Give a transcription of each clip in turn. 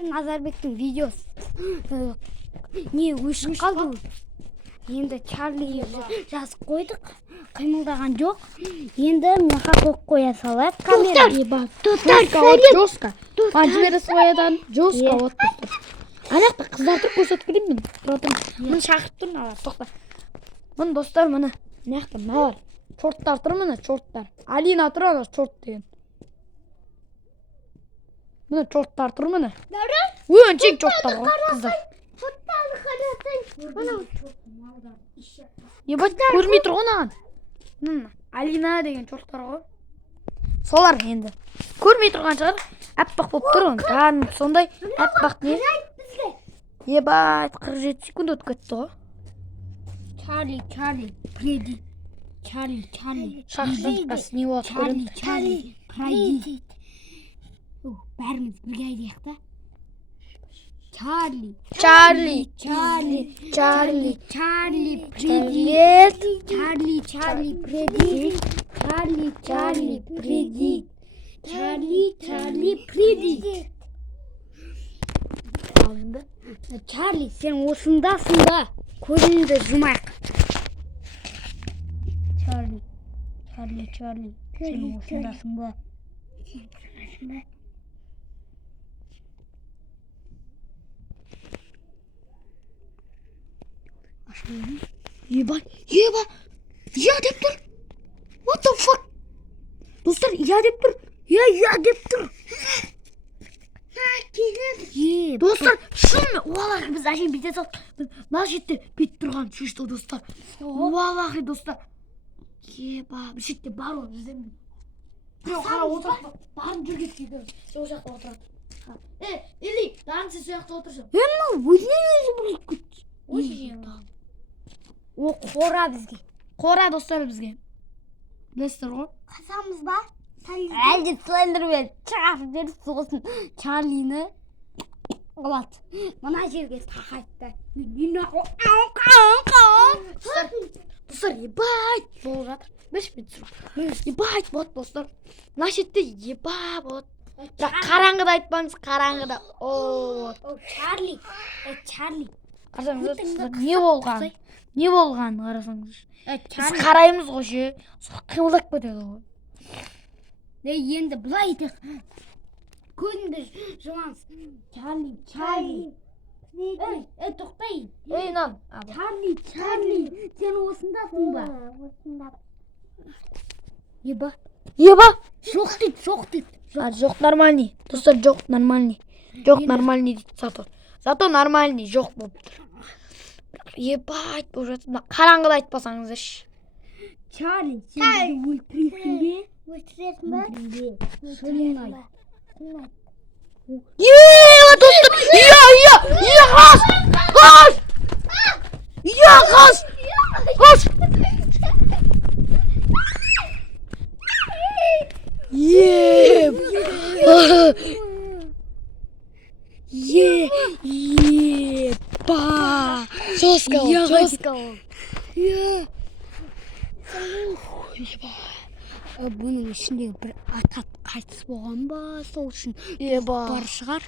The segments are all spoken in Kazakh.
Назарбектің видеосы не өшіп қалды. Енді Чарли жазып қойдық. Қимылдаған жоқ. Енді мынақа қойып қоя салайық. Камера. Жестко. Жібере салайдан жестко вот достар. Анақта қыздарды көрсетіп келейін мен. Мені шақырып тұрын алар. Тоқта. Міне достар, міне. Мынақты мына бар. Шорттар тұр, міне шорттар. Алина тұр, ана шорт деген. Міне шорттар тұр, міне. Өңшең шорттар ғой, қыздар. Ебать, көрмей тұр ғонаған. Алина деген шорттар ғой. Солар енді. Көрмей тұрған шығар. Әппақ болып тұр ғой. Сондай әппақ не? Ебать, 47 секунд өтіп кетті ғой. Чарли, Фредди. Чарли. Шақшаққасы не болады көрін? Чарли, Фредди. Бәріміз бірге айдайық та. Чарли, Фредди. Ал енді. Чарли, сен осындасың ба? Көзіңді жұмайық. Чарли. Сен осындасың ба? Ебать, я деп тұр. What the fuck? Достар, я деп тұр. Я деп тұр. Достар, шын уаллахи біз әшейін бете салып, мына жерде бет тұрған шешті достар. Уаллахи достар. Еба, бұл жерде бар ғой бізден. Біреу қара отырады, барын жүргет дейді. Сол жақта отырады. Или, дарын сен сол жақта отырсың. Өзінен біліп кетті. О, қора бізге. Қора достар бізге. Білесіздер ғой? Қасамыз ба? Әлде слендермен шығарып жіберіп соғысын Чарлині алады. Мына жерге тақайды. Достар, ебать болып жатыр. Беш мен түсіріп. Ебать бот достар. Мына жерде еба бот. Қараңғыда айтпаңыз, қараңғыда. Чарли. Қарасаңыздар, не болған қарасаңыздар. Біз қараймыз ғой ше. Сол қимылдап кетеді ғой. Енді бұлай етек. Көзіңді жұмаңыз. Чарли. Тоқтай. Нан. Чарли. Сен осындасың ба? Еба. Жоқ дейді. Жоқ нормальный. Достар, жоқ нормальный. Жоқ нормальный дейді Зато нормальный жоқ болып тұр. Ебать болып жатыр. Қараңғыда айтпасаңыздаршы. Чарли, сен өлтіресің бе? Шынын айт. Достар! Қаш! Еба! Жестко. Бұның ішіндегі бір атат қайтыс болған ба, сол үшін бар шығар.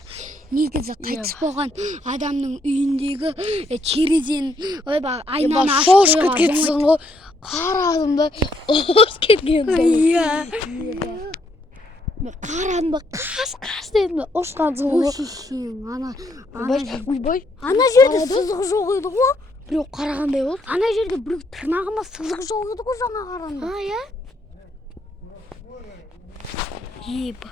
Негізі қайтыс болған адамның үйіндегі терезен айнаны ашып қойған. Шошқы кетсін ғой. Қарадым да, оғыз кеткен. Қарадым ба, қас дедім да, ұшқансың ғой. Ана жерде сызығы жоқ еді ғой. Біреу қарағандай болды. Ана жерде бір тырнағыма сызығы жоқ еді ғой жаңа қарағанда. Еба.